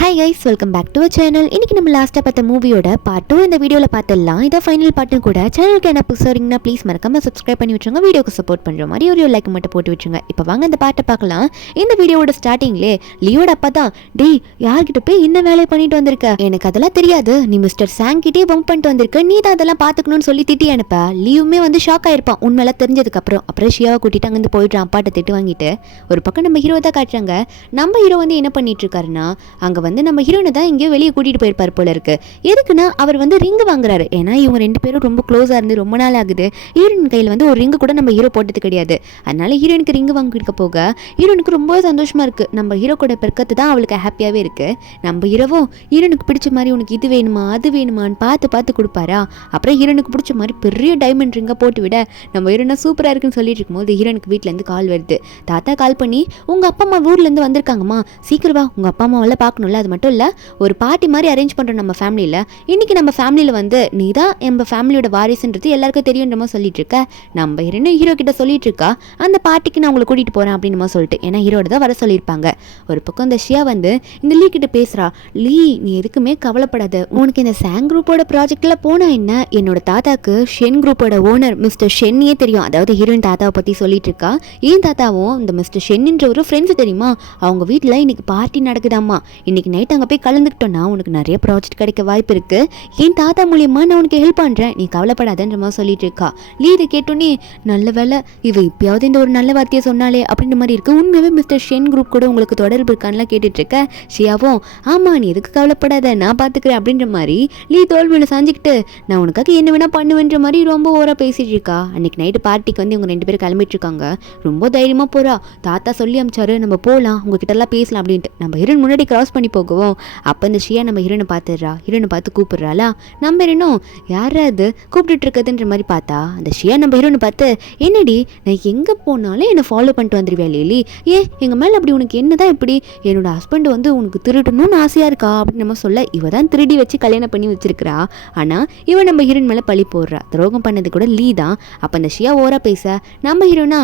Hi guys, welcome back to channel. இன்னைக்கு நம்ம லாஸ்ட்டாக பார்த்த மூவியோட பார்ட் 2 இந்த வீடியோவில் பார்த்துடலாம். இதை ஃபைனல் பார்ட்டும் கூட. சேனலுக்கு என்ன புதுசாக வரீங்கன்னா ப்ளீஸ் மறக்காம சப்ஸ்கிரைப் பண்ணி விட்டுருங்க. வீடியோக்கு சப்போர்ட் பண்ணுற மாதிரி ஒரு லைக் மட்டும் போட்டு விட்டுருங்க. இப்போ வாங்க இந்த பாட்டை பார்க்கலாம். இந்த வீடியோட ஸ்டார்டிங்லே லியோட அப்பா தான், டேய் யார்கிட்ட போய் இந்த வேலையை பண்ணிட்டு வந்திருக்க, எனக்கு அதெல்லாம் தெரியாது, நீ மிஸ்டர் சாங் கிட்டே பம்ப் பண்ணிட்டு வந்திருக்க, நீ தான் அதெல்லாம் பார்த்துக்கணும்னு சொல்லி திட்டி அனுப்ப. லியோவுமே வந்து ஷாக் ஆயிருப்பான் உண்மையெல்லாம் தெரிஞ்சதுக்கு அப்புறம் ஷியாவை கூட்டிட்டு அங்கேருந்து போயிட்டு அப்பாட்ட திட்டு வாங்கிட்டு ஒரு பக்கம் நம்ம ஹீரோ தான் காட்டுறாங்க. நம்ம ஹீரோ வந்து என்ன பண்ணிட்டு இருக்காருன்னா, அங்கே வந்து நம்ம ஹீரோனை தான் இங்கேயோ வெளியே கூட்டிகிட்டு போயிருப்பார் போல இருக்கு. எதுக்குன்னா அவர் வந்து ரிங்கு வாங்குறாரு. ஏன்னா இவங்க ரெண்டு பேரும் ரொம்ப க்ளோஸாக இருந்து ரொம்ப நாள் ஆகுது. ஹீரோயின் கையில் வந்து ஒரு ரிங்கு கூட நம்ம ஹீரோ போட்டது கிடையாது. அதனால ஹீரோனுக்கு ரிங்கு வாங்கிக்க போக ஹீரோனுக்கு ரொம்ப சந்தோஷமா இருக்கு. நம்ம ஹீரோ கூட பெருக்கத்து தான் அவளுக்கு ஹாப்பியாகவே இருக்கு. நம்ம ஹீரோவும் ஹீரோனுக்கு பிடிச்ச மாதிரி உனக்கு இது வேணுமா அது வேணுமான்னு பார்த்து கொடுப்பாரா. அப்புறம் ஹீரோனுக்கு பிடிச்ச மாதிரி பெரிய டைமண்ட் ரிங்கை போட்டு விட நம்ம ஹீரோனா சூப்பராக இருக்குன்னு சொல்லிட்டு இருக்கும்போது ஹீரோனுக்கு வீட்டிலேருந்து கால் வருது. தாத்தா கால் பண்ணி, உங்கள் அப்பா அம்மா ஊர்லேருந்து வந்திருக்காங்கம்மா, சீக்கிரம் வா, உங்கள் அப்பா அம்மாவெல்லாம் பார்க்கணும்ல, அது மட்டும் இல்லை ஒரு பார்ட்டி மாதிரி அரேஞ்ச் பண்ணுறோம் நம்ம ஃபேமிலியில். இன்றைக்கி நம்ம ஃபேமிலியில் வந்து நீ தான் நம்ம ஃபேமிலியோட வாரிசுன்றது எல்லாருக்கும் தெரியுன்றமா சொல்லிட்டு இருக்க. நம்ம ஹீரோ கிட்ட சொல்லிட்டு இருக்கா, அந்த பார்ட்டிக்கு நான் உங்களை கூட்டிகிட்டு போகிறேன் அப்படின்னு சொல்லிட்டு. ஏன்னா ஹீரோட தான் வர சொல்லியிருப்பாங்க. ஒரு பக்கம் இந்த ஷியா வந்து இந்த லீ கிட்ட பேசுகிறா. லீ, நீ எதுக்குமே கவலைப்படாத, உனக்கு இந்த சாங் குரூப்போட ப்ராஜெக்டில் போனால் என்ன, என்னோட தாத்தாக்கு ஷென் குரூப்போட ஓனர் மிஸ்டர் ஷென்னியே தெரியும். அதாவது ஹீரோயின் தாத்தாவை பற்றி சொல்லிட்டு இருக்கா. ஏன் தாத்தாவும் இந்த மிஸ்டர் ஷென்னின்ற ஒரு ஃப்ரெண்ட்ஸு தெரியுமா, அவங்க வீட்டில் இன்னைக்கு பார்ட்டி நடக்குதாம்மா, இன்னைக்கு நைட் அங்கே போய் கலந்துக்கிட்டோன்னா உனக்கு நிறைய ப்ராஜெக்ட் கிடைக்க வாய்ப்பு இருக்கு. என் தாத்தா மூலியமா நான் உனக்கு ஹெல்ப் பண்ணுறேன், நீ கவலைப்படாதன்ற மாதிரி சொல்லிட்டு இருக்கா. லீ இதை கேட்டோன்னே, நல்ல வேலை இவ இப்பயாவது இந்த ஒரு நல்ல வார்த்தையை சொன்னாலே அப்படின்ற மாதிரி இருக்கு. உண்மையாகவே மிஸ்டர் ஷென் குரூப் கூட உங்களுக்கு தொடர்பு இருக்கான்லாம் கேட்டுட்டு இருக்க. ஷியாவும், ஆமா நீ எதுக்கு கவலைப்படாத, நான் பார்த்துக்கிறேன் அப்படின்ற மாதிரி லீ தோல் மேலே சாஞ்சிக்கிட்டு நான் உனக்காக என்ன வேணா பண்ணுவேன்ற மாதிரி ரொம்ப ஓவரா பேசிட்டு இருக்கா. அன்னைக்கு நைட்டு பார்ட்டிக்கு வந்து இவங்க ரெண்டு பேரும் கிளம்பிட்டு இருக்காங்க. ரொம்ப தைரியமா போறா. தாத்தா சொல்லி அமிச்சாரு, நம்ம போகலாம் உங்ககிட்ட எல்லாம் பேசலாம் அப்படின்ட்டு. நம்ம ஹீரோன் முன்னாடி கிராஸ் பண்ணி போகவும் அப்போ இந்த ஷியா நம்ம ஹீரோனை பார்த்துடுறா. ஹீரோனை பார்த்து கூப்பிடுறாளா. நம்ம ஹீரோனும் யாராவது கூப்பிட்டுட்டு இருக்குதுன்ற மாதிரி பார்த்தா அந்த ஷியா நம்ம ஹீரோனை பார்த்து, என்னடி நான் எங்கே போனாலும் என்னை ஃபாலோ பண்ணிட்டு வந்துடுவேன் லிலி, ஏன் எங்கள் மேலே அப்படி உனக்கு என்னதான் இப்படி, என்னோட ஹஸ்பண்ட் வந்து உனக்கு திருடணும்னு ஆசையாக இருக்கா அப்படின்னு நம்ம சொல்ல, இவ தான் திருடி வச்சு கல்யாணம் பண்ணி வச்சிருக்கிறா. ஆனால் இவன் நம்ம ஹீரோயின் மேலே பழி போடுறா. துரோகம் பண்ணது கூட லீ தான். அப்போ அந்த ஷியா ஓரா பேச நம்ம ஹீரோனா,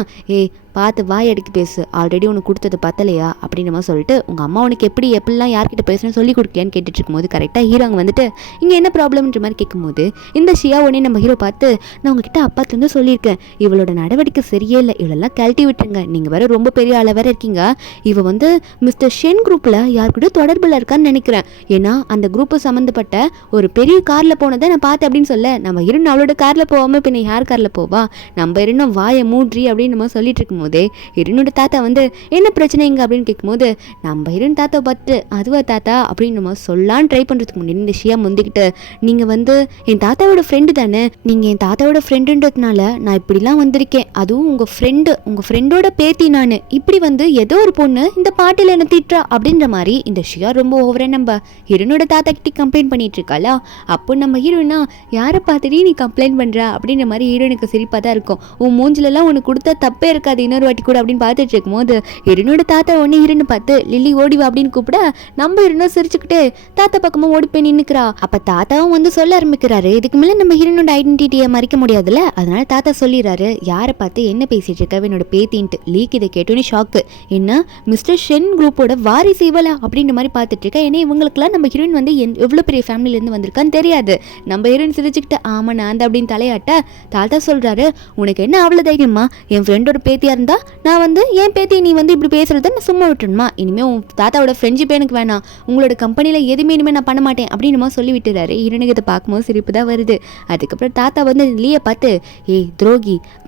பார்த்து வாய் அடிக்க பேசு, ஆல்ரெடி உனக்கு கொடுத்தது பத்தலையா அப்படின்னு நம்ம சொல்லிட்டு, உங்கள் அம்மா உனக்கு எப்படிலாம் யார்கிட்ட பேசணும்னு சொல்லி கொடுக்கலையான்னு கேட்டுட்டு இருக்கும்போது கரெக்டாக ஹீரோ அங்கே வந்துட்டு இங்கே என்ன ப்ராப்ளம்ன்ற மாதிரி கேட்கும்போது இந்த ஷியா உடனே நம்ம ஹீரோ பார்த்து, நான் உங்ககிட்ட அப்பாத்துலேருந்து சொல்லியிருக்கேன், இவளோட நடவடிக்கை சரியே இல்லை, இவளெல்லாம் கழட்டி விட்டுருங்க, நீங்கள் வேற ரொம்ப பெரிய ஆளை வேற இருக்கீங்க, இவ வந்து மிஸ்டர் ஷென் குரூப்பில் யார்கிட்ட தொடர்பில் இருக்கான்னு நினைக்கிறேன், ஏன்னா அந்த குரூப்பு சம்மந்தப்பட்ட ஒரு பெரிய காரில் போனதை நான் பார்த்தேன் அப்படின்னு சொல்ல, நம்ம ஹீரோன் அவளோட காரில் போகாமல் பின்ன யார் காரில் போவா, நம்ம ஹீரோனும் வாயை மூட்ரி அப்படின்னு நம்ம சொல்லிட்டு இருக்கும் போதே ஹீரோனோட தாத்தா வந்து என்ன பிரச்சனைங்க அப்படின்னு கேட்கும்போது நம்ம ஹீரோன் தாத்தா பார்த்து, அதுவா தாத்தா அப்படின்னு நம்ம சொல்லலான்னு ட்ரை பண்ணுறதுக்கு முன்னாடி இந்த ஷியா முந்திக்கிட்டு, நீங்கள் வந்து என் தாத்தாவோட ஃப்ரெண்டு தானே, நீங்கள் என் தாத்தாவோட ஃப்ரெண்டுன்றதுனால நான் இப்படிலாம் வந்திருக்கேன், அதுவும் உங்கள் ஃப்ரெண்டோட பேத்தி நான், இப்படி வந்து ஏதோ ஒரு பொண்ணு இந்த பாட்டில் என்ன திட்டுறா அப்படின்ற மாதிரி இந்த ஷியா ரொம்ப ஓவரா நம்ம ஹீரோனோட தாத்தா கிட்ட கம்ப்ளைண்ட் பண்ணிட்டு இருக்காளா. அப்போ நம்ம ஹீரோனா, யாரை பார்த்துட்டு நீ கம்ப்ளைண்ட் பண்ணுறா அப்படின்ற மாதிரி ஹீரோனுக்கு சிரிப்பாக தான் இருக்கும். உன் மூஞ்சிலெல்லாம் உனக்கு கொடுத்தா தப்பே இருக்காது இன்னொரு வாட்டி கூட அப்படின்னு பார்த்துட்டு இருக்கும்போது ஹீரோனோட தாத்தா ஒன்று ஹீரோன்னு பார்த்து, லில்லி ஓடிவா அப்படின்னு கூப்பிட நம்ம ஹீரோனும் சிரிச்சுக்கிட்டு தாத்தா பக்கமா ஓடி போய் நின்னுக்கிறா. அப்ப தாத்தாவும் வந்து சொல்ல ஆரம்பிக்கிறாரு, இதுக்கு மேல நம்ம ஹீரோனோட ஐடென்டிட்டியை மறைக்க முடியாதுல்ல, அதனால தாத்தா சொல்லிடுறாரு, யாரை பார்த்து என்ன பேசிட்டு இருக்க என்னோட பேத்தின்ட்டு. லீக் இதை கேட்டோன்னு ஷாக்கு, என்ன மிஸ்டர் ஷென் குரூப்போட வாரிசு இவளா அப்படின்ற மாதிரி பார்த்துட்டு இருக்கா. ஏன்னா இவங்களுக்குலாம் நம்ம ஹீரோயின் வந்து எவ்வளோ பெரிய ஃபேமிலியிலேருந்து வந்திருக்கான்னு தெரியாது. நம்ம ஹீரோயின் சிரிச்சுக்கிட்டு ஆமா நான் தான் அப்படின்னு தலையாட்ட தாத்தா சொல்றாரு, உனக்கு என்ன அவ்வளோ தைரியமா, என் ஃப்ரெண்டோட பேத்தியா இருந்தா நான் வந்து என் பேத்தி நீ வந்து இப்படி பேசுறத நான் சும்மா விட்டுணுமா, இனிமேல் உன் தாத்தாவோட ஃப்ரெண்ட்ஷிப் எனக்கு வேணாம், உங்களோட கம்பெனியில் எதுவுமே இனிமேல் நான் பண்ண மாட்டேன் அப்படின்னு சொல்லி விட்டுறாரு. ஹீரோனுக்கு இதை பார்க்கும்போது சிரிப்பு தான் வருது. அதுக்கப்புறம் தாத்தா வந்து லீயை பார்த்து,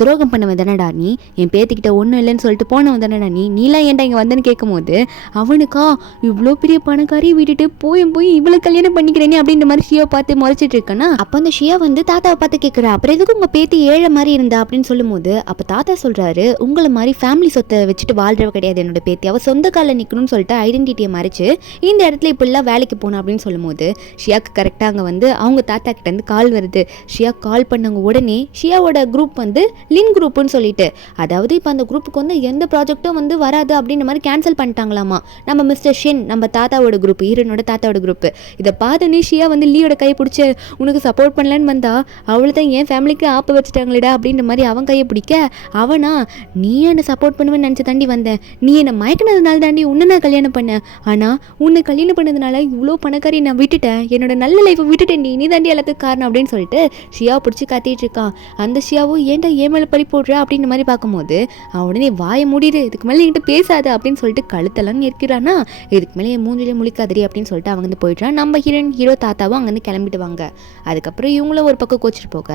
துரோகம் பண்ணவன் தானடா நீ, என் பேத்திக்கிட்ட ஒன்றும் இல்லைன்னு சொல்லிட்டு போனவன் தானடா நீலாம் ஏன்டா இங்கே வந்தேன்னு கேட்கும்போது அவனுக்கா இவ்வளோ பெரிய பணக்காரியை விட்டுட்டு போய் இவ்வளோ கல்யாணம் பண்ணிக்கிறேனே அப்படின்ற மாதிரி ஷியா பார்த்து முறைச்சிட்டு இருக்கேன்னா. அப்போ அந்த ஷியா வந்து தாத்தாவை பார்த்து கேட்குறா, அப்புறம் எதுக்கு உங்கள் பேத்தி ஏழை மாதிரி இருந்தா அப்படின்னு சொல்லும் போது அப்போ தாத்தா சொல்றாரு, உங்களை மாதிரி ஃபேமிலி சொத்தை வச்சுட்டு வாழ்றவ கிடையாது என்னோட பேத்தி, அவள் சொந்த காலில் நிற்கணும்னு சொல்லிட்டு ஐடென்டிட்டியை மறைச்சு இந்த இடத்துல இப்படிலாம் வேலைக்கு போகணும் அப்படின்னு சொல்லும் போது ஷியாவுக்கு கரெக்டாக அங்கே வந்து அவங்க தாத்தா கிட்ட இருந்து கால் வருது. ஷியா கால் பண்ணவங்க உடனே ஷியாவோட குரூப் வந்து லின் குரூப்னு சொல்லிட்டு, அதாவது இப்போ அந்த குரூப்புக்கு வந்து எந்த ப்ராஜெக்டும் வந்து வராது அப்படின்ற மாதிரி கேன்சல் பண்ணிட்டாங்களாமா. நம்ம மிஸ்டர் ஷென் நம்ம தாத்தாவோட குரூப், ஹீரோனோட தாத்தாவோட குரூப். இதை பார்த்தோன்னே ஷியா வந்து லீயோட கை பிடிச்சி, உனக்கு சப்போர்ட் பண்ணலான்னு வந்தா அவளை தான் என் ஃபேமிலிக்கு ஆப்பு வச்சுட்டாங்களேடா அப்படின்ற மாதிரி அவன் கையை பிடிக்க, அவனா நீ என்ன சப்போர்ட் பண்ணுவேன்னு நினச்சி தாண்டி வந்தேன். நீ என்னை மயக்கினதுனால தாண்டி உன்னை நான் கல்யாணம் பண்ணேன். ஆனால் உன்னை கல்யாணம் பண்ணதுனால இவ்வளோ பணக்காரி நான் விட்டுட்டேன். என்னோட நல்ல லைஃப்பை விட்டுட்டேன். நீ தாண்டி எல்லாத்துக்கு காரணம் அப்படின்னு சொல்லிட்டு ஷியாவை பிடிச்சி கத்திட்டு இருக்கான். அந்த ஷியாவும் ஏன்டா ஏன் மேலே பழி போடுற அப்படின்ற மாதிரி பார்க்கும்போது உடனே வாயை மூடிடு, இதுக்கு மேலே என்கிட்ட பேசாது அப்படின்னு சொல்லிட்டு கழுத்தெல்லாம் இருக்கிறானா. இதுக்கு மேலே என் மூஞ்சிலே முழிக்காதடி அப்படின்னு சொல்லிட்டு அவங்க வந்து போயிட்டான். நம்ம ஹீரோ தாத்தாவும் அங்கேருந்து கிளம்பிடுவாங்க. அதுக்கப்புறம் இவங்களும் ஒரு பக்கம் கோச்சிட்டு போக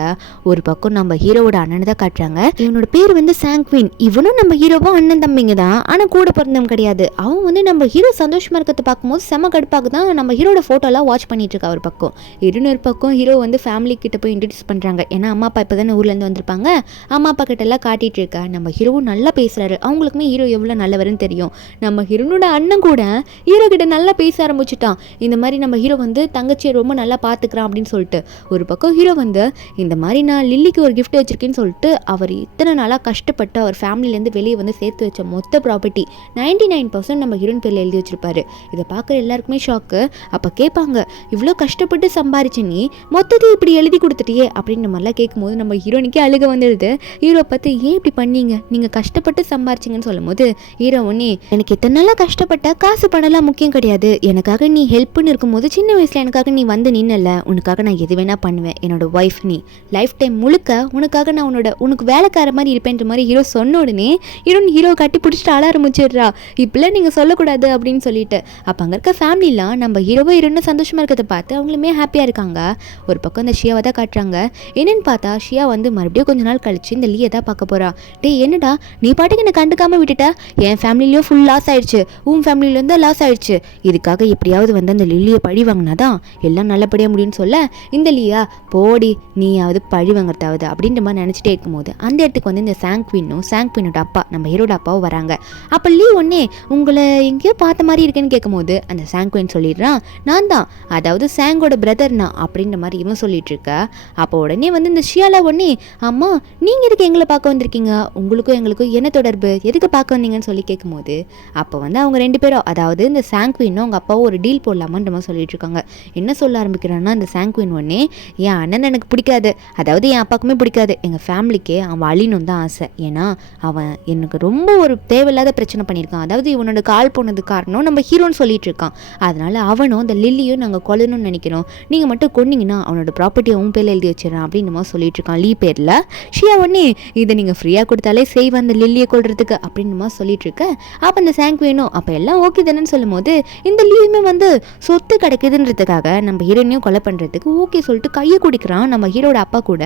ஒரு பக்கம் நம்ம ஹீரோவோட அண்ணனை தான் காட்டுறாங்க. இவனோட பேர் வந்து சாங்க்வின். இவனும் நம்ம ஹீரோவும் அண்ணன் தம்பிங்க தான், ஆனால் கூட பிறந்தவன் கிடையாது. அவன் வந்து நம்ம ஹீரோ சந்தோஷமா இருக்கிறத பார்க்கும்போது செம கடுப்பாக தான் நம்ம ஹீரோட ஃபோட்டோலாம் வாட்ச் பண்ணிட்டு இருக்கா. ஒரு பக்கம் இன்னொரு பக்கம் ஹீரோ வந்து ஃபேமிலி கிட்ட போய் இன்ட்ரடியூஸ் பண்ணுறாங்க. ஏன்னா அம்மா அப்பா இப்போ தானே ஊர்லேருந்து வந்திருப்பாங்க. அம்மா அப்பா கிட்ட எல்லாம் காட்டிட்டு இருக்கா. நம்ம ஹீரோவும் நல்லா பேசுறாரு. அவங்களுக்குமே ஹீரோ எவ்வளோ நல்லவருன்னு தெரியும். நம்ம ஹீரோனோட அண்ணன் கூட ஹீரோ கிட்ட நல்லா பேச ஆரம்பிச்சுட்டான். இந்த மாதிரி நம்ம ஹீரோ வந்து தங்கச்சியை ரொம்ப நல்லா பார்த்துக்கிறான் அப்படின்னு சொல்லிட்டு. ஒரு பக்கம் ஹீரோ வந்து இந்த மாதிரி நான் லில்லிக்கு ஒரு கிஃப்ட் வச்சிருக்கேன்னு சொல்லிட்டு அவர் இத்தனை நாளாக கஷ்டப்பட்டு அவர் ஃபேமிலியிலேருந்து வெளியே வந்து சேர்த்து வச்ச மொத்த ப்ராப்பர்ட்டி 99% நம்ம ஹீரோயின் பேரில் எழுதி வச்சிருப்பாரு. இதை பார்க்குற எல்லாருக்குமே ஷாக்கு. அப்போ கேட்பாங்க, இவ்வளோ கஷ்டப்பட்டு சம்பாரிச்சு நீ மொத்தத்தையும் இப்படி எழுதி கொடுத்துட்டியே அப்படின்ற மாதிரிலாம் கேட்கும்போது நம்ம ஹீரோனிக்கே அழுக வந்துடுது. ஹீரோ பார்த்து ஏன் இப்படி பண்ணீங்க, நீங்கள் கஷ்டப்பட்டு சம்பாரிச்சிங்கன்னு சொல்லும் போது ஹீரோ ஒன்னே எனக்கு இத்தனை நாளாக கஷ்டப்பட்ட காசு பணம்லாம் முக்கியம் கிடையாது. எனக்காக நீ ஹெல்ப்னு இருக்கும்போது சின்ன வயசில் எனக்காக நீ வந்து நின்னல, உனக்காக நான் எது வேணா பண்ணுவேன். என்னோட ஒய்ஃப் நீ, லைஃப் டைம் முழுக்க உனக்காக நான் உனக்கு வேலைக்கார மாதிரி இருப்பேன்ற மாதிரி ஹீரோ சொன்ன உடனே ஹீரோ கட்டி பிடிச்சிட்டு அழ ஆரம்பிச்சிடுறா. இப்பெல்லாம் நீங்கள் சொல்லக்கூடாது அப்படின்னு சொல்லிட்டு. அப்போ அங்கே இருக்க ஃபேமிலிலாம் நம்ம ஹீரோன்னு சந்தோஷமாக இருக்கிறத பார்த்து அவங்களுமே ஹாப்பியாக இருக்காங்க. ஒரு பக்கம் இந்த ஷியாவை தான் காட்டுறாங்க. என்னன்னு பார்த்தா ஷியா வந்து மறுபடியும் கொஞ்ச நாள் கழிச்சு இந்த லீயை தான் பார்க்க போறா. டே என்னடா நீ பாட்டுக்கு என்னை கண்டுக்காம விட்டுட்ட, என் ஃபேமிலியும் ஃபுல் லாஸ் ஆயிடுச்சு, உன் ஃபேமிலியிலேருந்து லாஸ் ஆயிடுச்சு, இதுக்காக எப்படியாவது வந்து அந்த லில்லியை பழி வாங்கினாதான் எல்லாம் நல்லபடியாக முடியும்னு சொல்ல இந்த லீயா போடி நீயாவது பழி வாங்குறதாவது அப்படின்ற மாதிரி நினச்சிட்டே இருக்கும்போது அந்த இடத்துக்கு வந்து இந்த சாங்க்வினோட அப்பா நம்ம ஹீரோட அப்பாவும் வராங்க. அப்போ லீ ஒன்னே உங்களை எங்கேயோ பார்த்த மாதிரி இருக்கேன்னு கேட்கும்போது அந்த சாங்க்வின் சொல்லிடுறான், நான் தான், அதாவது சாங்கோட பிரதர்னா அப்படின்ற மாதிரி இவன் சொல்லிட்டு இருக்க. அப்போ உடனே வந்து இந்த ஷியாலா ஒன்னே அம்மா நீங்கள் எதுக்கு எங்களை பார்க்க வந்திருக்கீங்க, உங்களுக்கும் எங்களுக்கும் என்ன தொடர்பு, எதுக்கு பார்க்க வந்தீங்கன்னு சொல்லி கேட்கும்போது அப்போ வந்து அவங்க ரெண்டு பேரும் அதாவது இந்த சாங்க்வினும் அவங்க அப்பாவும் ஒரு டீல் போடலாமான்ற மாதிரி சொல்லிட்டு இருக்காங்க. என்ன சொல்ல ஆரம்பிக்கிறான்னா இந்த சாங்க்வின் ஒன்னே என் அண்ணன் எனக்கு பிடிக்காது, அதாவது என் அப்பாவுக்குமே பிடிக்காது, எங்கள் ஃபேமிலிக்கே அவன் அழினும் தான் ஆசை. ஏன்னா அவன் எனக்கு ரொம்ப ஒரு தேவையில்லாத பிரச்சனை பண்ணியிருக்கான், அதாவது இவனோட கால் போனது காரணம் நம்ம ஹீரோன்னு சொல்லிட்டு இருக்கான். அதனால அவனும் இந்த லில்லியும் நாங்கள் கொல்லணும்னு நினைக்கிறோம், நீங்கள் மட்டும் கொன்னீங்கன்னா அவனோட ப்ராப்பர்ட்டியை உன் பேரில் எழுதி வச்சிடறான் அப்படின்னு மாதிரி சொல்லிட்டு இருக்கான் லீ பேரில். ஷியா ஒன்னே இதை நீங்கள் ஃப்ரீயாக கொடுத்தாலே செய்வேன் அந்த லில்லியை கொள்றதுக்கு அப்படின்னு மாதிரி சொல்லிட்டு இருக்க. அப்போ அந்த சாங்க் வேணும் அப்போ எல்லாம் ஓகே தானேன்னு சொல்லும் போது இந்த லீவுமே வந்து சொத்து கிடைக்குதுன்றதுக்காக நம்ம ஹீரோனையும் கொலை பண்ணுறதுக்கு ஓகே சொல்லிட்டு கையை குடிக்கிறான் நம்ம ஹீரோட அப்பா கூட.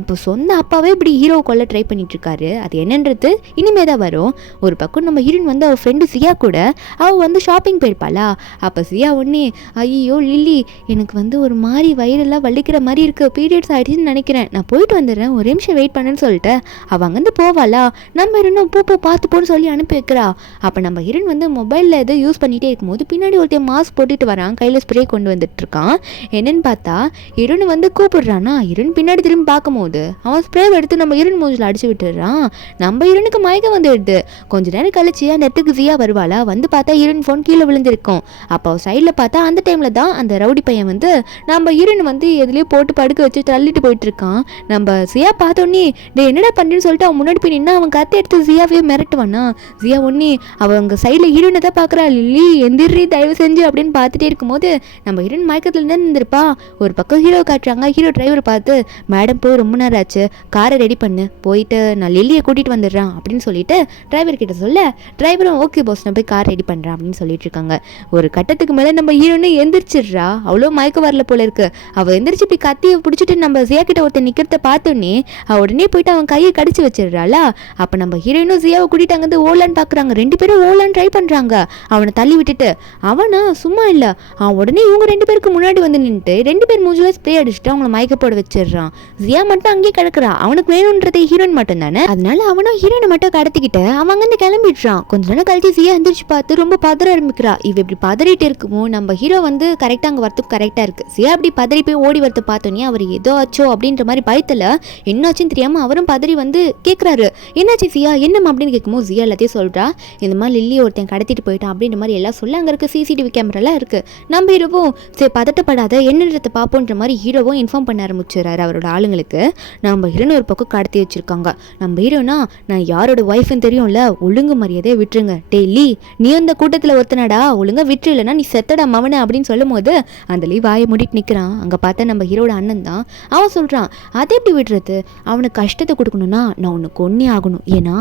இப்போ சொந்த அப்பாவே இப்படி ஹீரோ கொல்ல ட்ரை பண்ணிட்டு இருக்காரு. அது என்னன்றது இனிமே தான் வரும். ஒரு பக்கம் நம்ம ஹீரோயின் வந்து அவள் ஃப்ரெண்டு சியா கூட அவள் வந்து ஷாப்பிங் போயிருப்பாளா. அப்போ சியா ஒன்னே ஐயோ லில்லி எனக்கு வந்து ஒரு மாதிரி வயிறெல்லாம் வலிக்கிற மாதிரி இருக்குது, பீரியட்ஸ் ஆகிடுச்சுன்னு நினைக்கிறேன், நான் போயிட்டு வந்துடுறேன், ஒரு நிமிஷம் வெயிட் பண்ணுன்னு சொல்லிட்டு அவள் அங்கேருந்து போவாளா. நம்ம ஹீரோனும் பூ பார்த்துப்போன்னு சொல்லி அனுப்பி வைக்கிறா. அப்போ நம்ம ஹீரோயின் வந்து மொபைலில் எதோ யூஸ் பண்ணிகிட்டே இருக்கும்போது பின்னாடி ஒருத்தர் மாஸ்க் போட்டுட்டு வரான், கையில் ஸ்ப்ரே கொண்டு வந்துட்டு இருக்கான். என்னன்னு பார்த்தா ஹீரோயின் வந்து கூப்பிடுறானா. ஹீரோயின் பின்னாடி திரும்பி பார்க்கும்போது அவன் ஸ்ப்ரே எடுத்து நம்ம ஹீரோயின் மூஞ்சில் அடிச்சு விட்டுறான். நம்ம ஹீரோனுக்கு மயக்கம் வந்துடுது. கொஞ்ச நேரம் கழிச்சு அந்த இடத்துக்கு ஜியா வருவாளா. வந்து பார்த்தா ஹீரோயின் ஃபோன் கீழே விழுந்திருக்கும். அப்போ சைடில் பார்த்தா அந்த டைமில் தான் அந்த ரவுடி பையன் வந்து நம்ம ஹீரோயின் வந்து எதுலேயோ போட்டு படுக்க வச்சு தள்ளிட்டு போயிட்டு இருக்கான். நம்ம ஜியா பார்த்தோன்னே டே என்னடா பண்ணுறேன்னு சொல்லிட்டு அவன் முன்னாடி போய் நின்னா அவன் கத்தை எடுத்து ஜியாவே மிரட்டுவானா. ஜியா ஒன்னே அவங்க சைடில் ஹீரோயினை தான் பார்க்குறா. லில்லி எந்திரி தயவு செஞ்சு அப்படின்னு பார்த்துட்டே இருக்கும்போது நம்ம ஹீரோயின் மயக்கத்தில் தான் இருந்திருப்பா. ஒரு பக்கம் ஹீரோ காட்டுறாங்க. ஹீரோ டிரைவர் பார்த்து மேடம் போய் ரொம்ப நேரம் ஆச்சு, காரை ரெடி பண்ணு, போயிட்டு நான் லில்லியை கூட்டிகிட்டு வந்துடுறான் அப்படின்னு சொல்லிட்டு டிரைவர் கிட்ட சொல்ல டிரைவரும் ஓகே பாஸ் நான் போய் கார் ரெடி பண்ணுறேன் அப்படின்னு சொல்லிட்டு இருக்காங்க. ஒரு கட்டத்துக்கு மேலே நம்ம ஹீரோனே எந்திரிச்சிடுறா. அவ்வளோ மயக்கம் வரல போல இருக்கு. அவள் எந்திரிச்சு இப்படி கத்தியை பிடிச்சிட்டு நம்ம ஜியா கிட்ட ஒருத்தர் நிற்கிறத பார்த்தோன்னே அவள் உடனே போயிட்டு அவன் கையை கடிச்சு வச்சிடுறாளா. அப்போ நம்ம ஹீரோயினும் ஜியாவை கூட்டிட்டு அங்கேருந்து ஓலான்னு பார்க்குறாங்க. ரெண்டு பேரும் ஓலான்னு ட்ரை பண்ணுறாங்க. அவனை தள்ளி விட்டுட்டு அவனா சும்மா இல்லை, அவன் உடனே இவங்க ரெண்டு பேருக்கு முன்னாடி வந்து நின்றுட்டு ரெண்டு பேர் மூஞ்சில ஸ்ப்ரே அடிச்சுட்டு அவங்கள மயக்க போட வச்சிடுறான். ஜியா மட்டும் அங்கேயே கிடக்குறான். அவனுக்கு வேணுன்றதே ஹீரோயின் மட்டும் தானே. அதனால அவனும் ஹீரோனை மட்டும் கடத்திக்கிட்டு அவன் அங்கேருந்து கிளம்பிடுறான். கொஞ்ச நேரம் கழிச்சு ஜியா எந்திரிச்சு பார்த்து ரொம்ப பதற ஆரம்பிக்கிறா. இவ இப்படி பதறிட்டு இருக்குமோ நம்ம ஹீரோ வந்து கரெக்டாக அங்கே வரத்துக்கு கரெக்டாக இருக்கு. ஜியா அப்படி பதறி போய் ஓடி வரது பார்த்தோன்னே அவர் ஏதோ ஆச்சோ அப்படின்ற மாதிரி பயத்தில் என்னாச்சுன்னு தெரியாமல் அவரும் பதறி வந்து கேட்குறாரு, என்னாச்சு ஜியா என்னம்மா அப்படின்னு கேட்கும்போது ஜியா எல்லாத்தையும் சொல்கிறா. இந்த மாதிரி லில்லி ஒருத்தன் கடத்திட்டு போயிட்டான் அப்படின்ற மாதிரி எல்லாம் சொல்ல அங்கே இருக்க சிசிடிவி கேமராலாம் இருக்குது. நம்ம ஹீரோவும் சரி பதட்டப்படாத என்னன்றதை பார்ப்போன்ற மாதிரி ஹீரோவும் இன்ஃபார்ம் பண்ண ஆரம்பிச்சிடறாரு அவரோட ஆளுங்களுக்கு. நம்ம ஹீரோன்னு ஒரு பக்கம் கடத்தி வச்சுருக்காங்க. நம்ம ஹீரோனா நான் யாரோட ஒய்ஃப்னு தெரியும்ல, ஒழுங்கு மரியாதையை விட்டுருங்க. டெய்லி நீ அந்த கூட்டத்தில் ஒருத்தனடா, ஒழுங்கா விட்டு இல்லைனா நீ செத்தடா மவனை அப்படின்னு சொல்லும் போது அந்த லீ வாயை மூடிட்டு நிற்கிறான். அங்கே பார்த்தா நம்ம ஹீரோட அண்ணன் தான். அவன் சொல்கிறான், அதை எப்படி விடுறது, அவனுக்கு கஷ்டத்தை கொடுக்கணும்னா நான் ஒன்று கொன்னே ஆகணும். ஏன்னா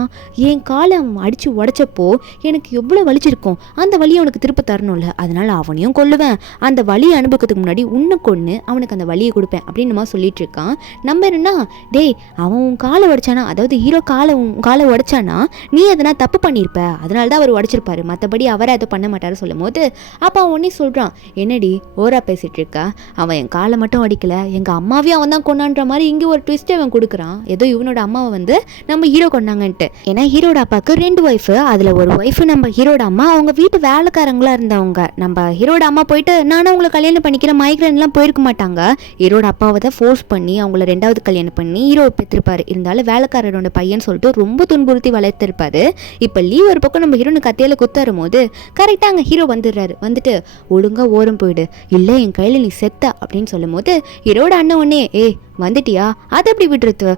என் காலை அவன் அடித்து உடச்சப்போ எனக்கு எவ்வளோ வலிச்சிருக்கும், அந்த வலியை அவனுக்கு திருப்ப தரணும்ல, அதனால் அவனையும் கொல்லுவேன். அந்த வலியை அனுபவத்துக்கு முன்னாடி உன்னை கொன்று அவனுக்கு அந்த வலியை கொடுப்பேன் அப்படின்னு நம்ம சொல்லிட்டு இருக்கான். நம்ம என்னன்னா, டேய் அவன் உன் காலை உடைச்சானா, அதாவது ஹீரோ காலை உடைச்சானா நீ எதனா தப்பு பண்ணியிருப்ப, அதனால தான் அவர் உடைச்சிருப்பாரு, மற்றபடி அவரை அதை பண்ண மாட்டாரு சொல்லும் போது அப்போ அவன் உடனே சொல்கிறான், என்னடி ஓரா பேசிட்டு இருக்கா, அவன் என் காலை மட்டும் அடிக்கல, எங்கள் அம்மாவையும் அவன் தான் கொண்டான்ற மாதிரி இங்கே ஒரு ட்விஸ்ட்டை அவன் கொடுக்குறான். ஏதோ இவனோட அம்மாவை வந்து நம்ம ஹீரோ கொண்டாங்கன்ட்டு. ஏன்னா ஹீரோட அப்பாவுக்கு 2 ஒய்ஃபு, அதில் ஒரு ஒய்ஃபு நம்ம ஹீரோட அம்மா, அவங்க வீட்டு வேலைக்காரங்களா இருந்தவங்க. நம்ம ஹீரோட அம்மா போயிட்டு நானும் அவங்களை கல்யாணம் பண்ணிக்கிறேன் மைக்ரேன்லாம் போயிருக்க மாட்டாங்க. ஹீரோட அப்பாவை தான் ஃபோர்ஸ் பண்ணி அவங்கள 2வது கல்யாணம் பண்ணி ஹீரோ பெற்றிருப்பாரு. இருந்தாலும் வேலைக்காரரோட பையன் சொல்லிட்டு ரொம்ப துன்புறுத்தி வளர்த்திருப்பாரு. இப்போ லீவ் ஒரு பக்கம் நம்ம ஹீரோனு கத்தையில குத்தரும் போது கரெக்டாக அங்கே ஹீரோ வந்துடுறாரு. வந்துட்டு ஒழுங்கா ஓரம் போயிடு, இல்லை என் கையில் நீ செத்த அப்படின்னு சொல்லும் போது ஹீரோட அண்ணன் உடனே வந்துட்டியா, அதை எப்படி விடுறது,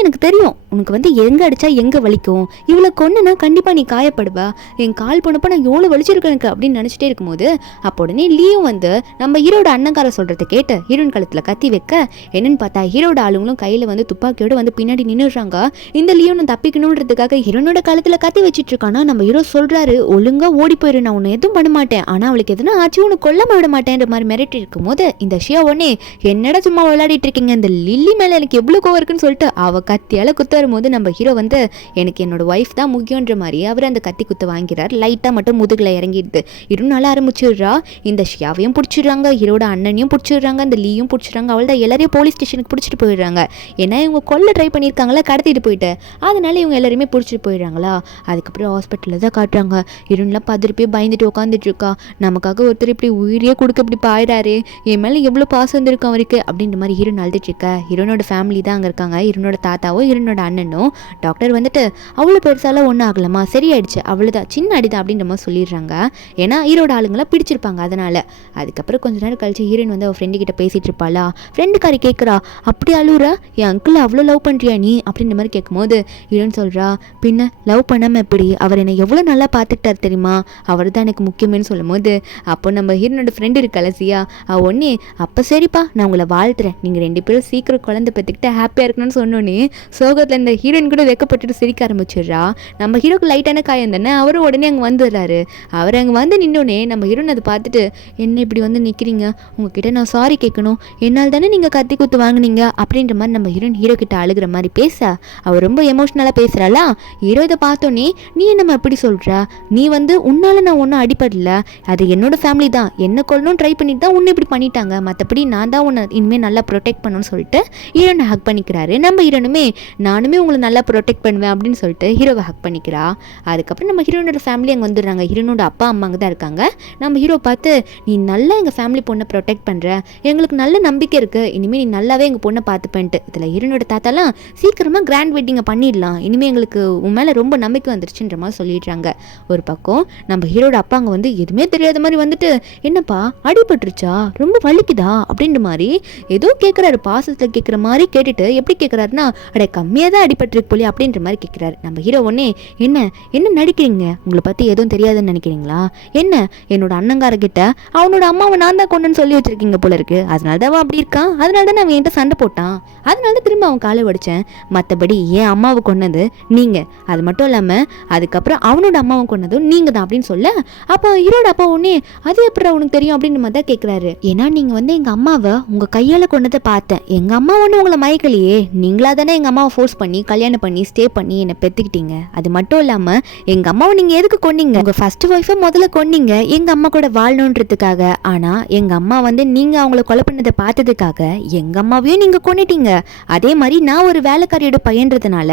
எனக்கு தெரியும் உனக்கு வந்து எங்கே அடித்தா எங்கே வலிக்கும், இவ்வளோ கொன்னுனா கண்டிப்பாக நீ காயப்படுவா, என் கால் போனப்போ நான் எவ்வளோ வலிச்சிருக்கேன் எனக்கு அப்படின்னு நினச்சிட்டே இருக்கும்போது அப்போ உடனே லீவும் வந்து நம்ம ஹீரோட அண்ணங்கார சொல்கிறத கேட்டு ஹீரோயின் கழுத்தில் கத்தி வைக்க என்னன்னு பார்த்தா ஹீரோட ஆளுங்களும் கையில் வந்து துப்பாக்கியோடு வந்து பின்னாடி நின்றுடுறாங்க. இந்த லீவ் தப்பிக்கணுன்றதுக்காக ஹீரோனோட கழுத்தில் கத்தி வச்சிட்டு இருக்கானா. நம்ம ஹீரோ சொல்கிறாரு, ஒழுங்காக ஓடி போயிரு, நான் உன்னை எதுவும் பண்ண மாட்டேன், ஆனால் அவளுக்கு எதுனா ஆச்சு உனக்கு கொல்லாம விட மாட்டேன்ற மாதிரி மிரட்டி இருக்கும் போது இந்த ஷியா உடனே என்னடா சும்மா விளையாடிட்டு இருக்கீங்க, இந்த லில்லி மேலே எனக்கு எவ்வளோ கோவம் இருக்குன்னு சொல்லிட்டு அவள் கத்தியால் குத்த வரும்போது நம்ம ஹீரோ வந்து எனக்கு என்னோட ஒய்ஃப் தான் முக்கியன்ற மாதிரி அவர் அந்த கத்தி குத்த வாங்கிறார். லைட்டாக மட்டும் முதுகில் இறங்கிடுது. இருநாள் ஆரம்பிச்சிடுறா. இந்த ஷியாவையும் பிடிச்சிடுறாங்க, ஹீரோட அண்ணனையும் பிடிச்சிடுறாங்க, இந்த லீயும் பிடிச்சிடுறாங்க. அவள் தான் எல்லாரையும் போலீஸ் ஸ்டேஷனுக்கு பிடிச்சிட்டு போயிடுறாங்க. ஏன்னா இவங்க கொல்ல ட்ரை பண்ணியிருக்காங்களா, கடத்திட்டு போயிட்டு, அதனால இவங்க எல்லாருமே பிடிச்சிட்டு போயிடுறாங்களா. அதுக்கப்புறம் ஹாஸ்பிட்டலில் தான் காட்டுறாங்க. இருலாம் பதறிப்பே பயந்துட்டு உட்காந்துட்டு இருக்கா. நமக்காக ஒருத்தர் இப்படி உயிரியே கொடுக்க இப்படி பாயிறாரு, என் மேலே எவ்வளோ பாசம் வந்திருக்கு அவருக்கு அப்படின்ற மாதிரி ஹீரோ அழுதுட்டு இருக்க. ஹீரோனோட ஃபேமிலி தான் அங்கே இருக்காங்க. ஹீரோனோட தாத்தாவும் ஹீரோனோட அண்ணனும். டாக்டர் வந்துட்டு அவ்வளோ பெருசாலாம் ஒன்றும் ஆகலாமா, சரியாயிடுச்சு, அவ்வளோதான், சின்ன அடிதான் அப்படின்ற மாதிரி சொல்லிடுறாங்க. ஏன்னா ஹீரோட ஆளுங்களாம் பிடிச்சிருப்பாங்க அதனால. அதுக்கப்புறம் கொஞ்ச நேரம் கழிச்சு ஹீரோயின் வந்து அவள் ஃப்ரெண்டு கிட்ட பேசிட்டு இருப்பாளா. ஃப்ரெண்டுக்காரி கேட்குறா, அப்படி அழுகுறா, என் அங்கிள் அவ்வளோ லவ் பண்ணுறியா நீ அப்படின்ற மாதிரி கேட்கும்போது ஹீரோயின் சொல்கிறா, பின்ன லவ் பண்ணாமல் எப்படி, அவர் என்னை எவ்வளோ நல்லா பார்த்துக்கிட்டார் தெரியுமா, அவர் தான் எனக்கு முக்கியம்னு சொல்லும் போது அப்போ நம்ம ஹீரோனோட ஃப்ரெண்டு இருக்கல சியா, அவள் ஒன்னே அப்போ சரிப்பா நான் உங்களை வாழ்த்துறேன், நீங்கள் 2 பேரும் சீக்கிரம் குழந்தை பெற்றுக்கிட்டு ஹாப்பியாக இருக்கணும்னு சொன்னோன்னே சோகத்தில் இந்த ஹீரோயின் கூட வெக்கப்பட்டுட்டு சிரிக்க ஆரம்பிச்சிடுறா. நம்ம ஹீரோக்கு லைட்டான காயம் தானே, அவரும் உடனே அங்கே வந்துடுறாரு. அவர் அங்கே வந்து நின்னோடனே நம்ம ஹீரோன் அதை பார்த்துட்டு, என்ன இப்படி வந்து நிற்கிறீங்க, உங்ககிட்ட நான் சாரி கேட்கணும், என்னால் தானே நீங்கள் கத்தி குத்து வாங்கினீங்க அப்படின்ற மாதிரி நம்ம ஹீரோ கிட்ட அழுகிற மாதிரி பேச அவர் ரொம்ப எமோஷ்னலாக பேசுகிறாளா. ஹீரோ இதை பார்த்தோன்னே, நீ என்னம்மா எப்படி சொல்கிற, நீ வந்து உன்னால் நான் ஒன்றும் அடிப்படல, அது என்னோட ஃபேமிலி தான், என்ன கொள்ளணும் ட்ரை பண்ணிட்டு தான் உன்னை இப்படி பண்ணிட்டாங்க, மற்றபடி நான் தான் உன்னை இனிமேல் நல்லா ப்ரொடெக்ட் பண்ணணும்னு சொல்லிட்டு ஹீரோனை ஹக் பண்ணிக்கிறாரு. நம்ம ஹீரோனுமே நானுமே உங்களை நல்லா ப்ரொடெக்ட் பண்ணுவேன் அப்படின்னு சொல்லிட்டு ஹீரோவை ஹக் பண்ணிக்கிறா. அதுக்கப்புறம் நம்ம ஹீரோனோட ஃபேமிலி அங்கே வந்துடுறாங்க. ஹீரோனோட அப்பா அம்மா அங்கே தான் இருக்காங்க. நம்ம ஹீரோ பார்த்து, நீ நல்லா எங்கள் ஃபேமிலி பொண்ணை ப்ரொடெக்ட் பண்ணுற, எங்களுக்கு நல்ல நம்பிக்கை இருக்குது, இனிமேல் நீ நல்லாவே எங்கள் பொண்ணை பார்த்துப்பேன்ட்டு. இதில் ஹீரோனோட தாத்தாலாம் சீக்கிரமாக கிராண்ட் வெட்டிங்கை பண்ணிடலாம், இனிமேல் எங்களுக்கு உன் மேலே ரொம்ப நம்பிக்கை வந்துருச்சுன்ற மாதிரி சொல்லிடுறாங்க. ஒரு பக்கம் நம்ம ஹீரோட அப்பா அங்கே வந்து எதுவுமே தெரியாத மாதிரி வந்துட்டு, என்னப்பா அடிபட்டுருச்சா, ரொம்ப வலிக்குதா அப்படின்ற மாதிரி ஏதோ கேட்குறாரு, பாசத்தில் கேட்குற மாதிரி கேட்டுட்டு எப்படி கேட்குறாருன்னா, அடே கம்மியாக தான் அடிபட்டுருக்கு போலி அப்படின்ற மாதிரி கேட்குறாரு. நம்ம ஹீரோ ஒன்னே, என்ன நடிக்கிறீங்க, உங்களை பற்றி எதுவும் தெரியாதுன்னு நினைக்கிறீங்களா, என்ன என்னோட அண்ணங்காரகிட்ட அவனோட அம்மாவை நான் தான் கொண்டுன்னு சொல்லி வச்சிருக்கீங்க போல இருக்கு, அதனால தான் அவன் அப்படி இருக்கான், அதனால தான் அவன் என்கிட்ட சண்டை போட்டான், அதனால தான் திரும்ப அவன் காலை உடைச்சேன், மற்றபடி என் அம்மாவை கொன்னது நீங்கள், அது மட்டும் இல்லாமல் அதுக்கப்புறம் அவனோட அம்மாவை கொன்னதும் நீங்கள் தான் அப்படின்னு சொல்ல, அப்போ ஹீரோட அப்பா ஒன்னே, அது எப்படி உனக்கு தெரியும் அப்படின்னு மாதிரி தான் கேட்குறாரு. ஏன்னா நீங்கள் வந்து எங்கள் அம்மாவை உங்கள் கையால் கொண்டதை பார்த்தேன், எங்கள் அம்மா ஒன்று உங்களை மயக்கலையே, நீங்களா தானே எங்கள் அம்மாவை ஃபோர்ஸ் பண்ணி கல்யாணம் பண்ணி ஸ்டே பண்ணி என்னை பெற்றுக்கிட்டீங்க, அது மட்டும் இல்லாமல் எங்கள் அம்மாவை நீங்கள் எதுக்கு கொன்னீங்க, உங்கள் ஃபர்ஸ்ட் ஒய்ஃபை முதல்ல கொன்னீங்க எங்கள் அம்மா கூட வாழணுன்றதுக்காக, ஆனால் எங்கள் அம்மா வந்து நீங்கள் அவங்கள கொலை பண்ணதை பார்த்ததுக்காக எங்கள் அம்மாவையும் நீங்கள் கொன்னிட்டீங்க, அதே மாதிரி நான் ஒரு வேலைக்காரியோட பையன்றதுனால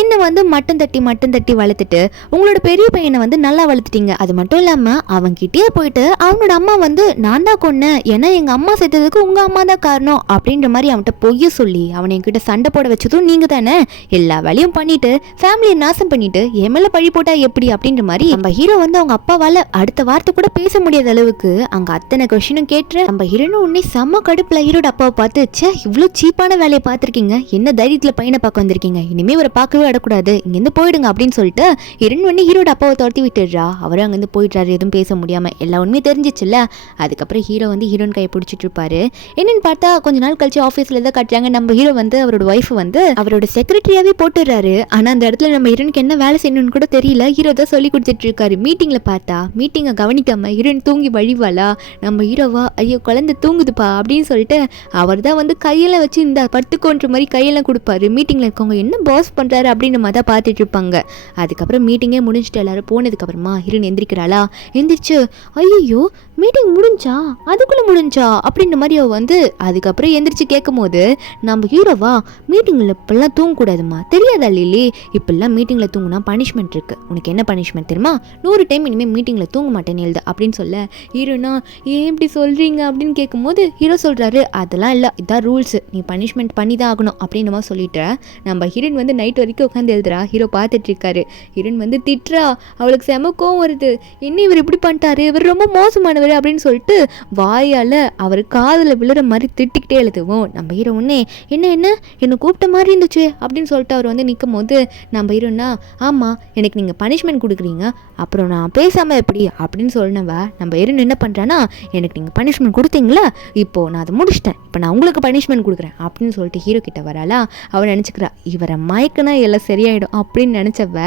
என்னை வந்து மட்டம் தட்டி வளர்த்துட்டு உங்களோட பெரிய பையனை வந்து நல்லா வளர்த்துட்டீங்க, அது மட்டும் இல்லாமல் அவன்கிட்டயே போயிட்டு அவனோட அம்மா வந்து நான் தான் கொன்னேன், ஏன்னா எங்கள் அம்மா செத்ததுக்கு உங்கள் அம்மா தான் காரணம் அப்படின்ற மாதிரி அவன்கிட்ட பொய்ய சொல்லி அவனை என்கிட்ட சண்டை போட வச்சதும் நீங்கள் தானே, எல்லா வேலையும் பண்ணிட்டு ஃபேமிலியை நாசம் பண்ணிட்டு என் மேலே பழி போட்டா எப்படி அப்படின்ற மாதிரி நம்ம ஹீரோ வந்து அவங்க அப்பாவால் அடுத்த வார்த்தை கூட பேச முடியாத அளவுக்கு அங்கே அத்தனை கொஸ்டினும் கேட்டு நம்ம ஹீரோனும் உடனே செம்ம கடுப்பில் ஹீரோட அப்பாவை பார்த்து, சே இவ்வளோ சீப்பான வேலையை பார்த்துருக்கீங்க, என்ன தைரியத்தில் பையனை பார்க்க வந்திருக்கீங்க, பாருங்க, இனிமே இவரை பார்க்கவே விடக்கூடாது, இங்கேருந்து போயிடுங்க அப்படின்னு சொல்லிட்டு ஹீரோயின் வந்து ஹீரோட அப்பாவை துரத்தி விட்டுடுறா. அவரும் அங்கேருந்து போயிடுறாரு எதுவும் பேச முடியாம. எல்லா உண்மையும் தெரிஞ்சிச்சுல்ல. அதுக்கப்புறம் ஹீரோ வந்து ஹீரோயின் கையை பிடிச்சிட்டு இருப்பாரு. என்னன்னு பார்த்தா கொஞ்ச நாள் கழிச்சு ஆஃபீஸில் தான் காட்டுறாங்க, நம்ம ஹீரோ வந்து அவரோட ஒய்ஃப் வந்து அவரோட செக்ரட்டரியாவே போட்டுடுறாரு. ஆனால் அந்த இடத்துல நம்ம ஹீரோனுக்கு என்ன வேலை செய்யணும்னு கூட தெரியல. ஹீரோ தான் சொல்லி கொடுத்துட்டு இருக்காரு. மீட்டிங்கில் பார்த்தா மீட்டிங்கை கவனிக்காம ஹீரோயின் தூங்கி வழிவாளா. நம்ம ஹீரோவா ஐயோ குழந்தை தூங்குதுப்பா அப்படின்னு சொல்லிட்டு அவர் தான் வந்து கையெல்லாம் வச்சு இந்த படுத்துக்கோன்ற மாதிரி கையெல்லாம் கொடுப்பாரு. மீட்டிங்கில் இருக்கவங்க என்ன பாஸ் பண்ணுறாரு அப்படின்னு நம்ம தான் பார்த்துட்டு இருப்பாங்க. அதுக்கப்புறம் மீட்டிங்கே முடிஞ்சுட்டு எல்லாரும் போனதுக்கப்புறமா ஹீரோயின் எந்திரிக்கிறாளா. எந்திரிச்சு ஐயோ மீட்டிங் முடிஞ்சா, அதுக்குள்ளே முடிஞ்சா அப்படின்ற மாதிரி அவள் வந்து அதுக்கப்புறம் எந்திரிச்சு கேட்கும் போது நம்ம ஹீரோவா மீட்டிங்கில் இப்பெல்லாம் தூங்கக்கூடாதுமா, தெரியாதா லில்லி, இப்பெல்லாம் மீட்டிங்கில் தூங்குனா பனிஷ்மெண்ட் இருக்குது, உனக்கு என்ன பனிஷ்மெண்ட் தெரியுமா, 100 டைம் இனிமேல் மீட்டிங்கில் தூங்க மாட்டேன்னு எழுத அப்படின்னு சொல்ல ஹீரோனா ஏன் இப்படி சொல்கிறீங்க அப்படின்னு கேட்கும்போது ஹீரோ சொல்கிறாரு அதெல்லாம் இல்லை, இதான் ரூல்ஸு, நீ பனிஷ்மெண்ட் பண்ணி தான் ஆகணும் அப்படின்னு நம்ம சொல்லிட்டு நம்ம ஹீரோயின் வந்து நைட் வரைக்கும் உட்காந்து எழுதுறா. ஹீரோ பார்த்துட்டு இருக்காரு. ஹீரோயின் வந்து திட்டுறா. அவளுக்கு செம கோவம் வருது. என்ன இவர் இப்படி பண்ணிட்டாரு, இவர் ரொம்ப மோசமானவர் அப்படின்னு சொல்லிட்டு வாயால் அவர் காதில் விழுற மாதிரி திட்டிக்கிட்டே எழுதுவோம். நம்ம ஹீரோ ஒன்னே என்னை கூப்பிட்ட மாதிரி இருந்துச்சு அப்படின்னு சொல்லிட்டு அவர் வந்து நிற்கும் போது நம்ம ஹீரோனா ஆமாம் எனக்கு நீங்கள் பனிஷ்மெண்ட் கொடுக்குறீங்க, அப்புறம் நான் பேசாமல் எப்படி அப்படின்னு சொன்னவ நம்ம ஹீரோன் என்ன பண்ணுறான்னா எனக்கு நீங்கள் பனிஷ்மெண்ட் கொடுத்தீங்களா, இப்போது நான் அதை முடிச்சிட்டேன், இப்போ நான் உங்களுக்கு பனிஷ்மெண்ட் கொடுக்குறேன் அப்படின்னு சொல்லிட்டு ஹீரோ கிட்ட வராளா. அவள் நினச்சிக்கிறா இவரை மயக்குனா எல்லாம் சரியாயிடும் அப்படின்னு நினச்சவ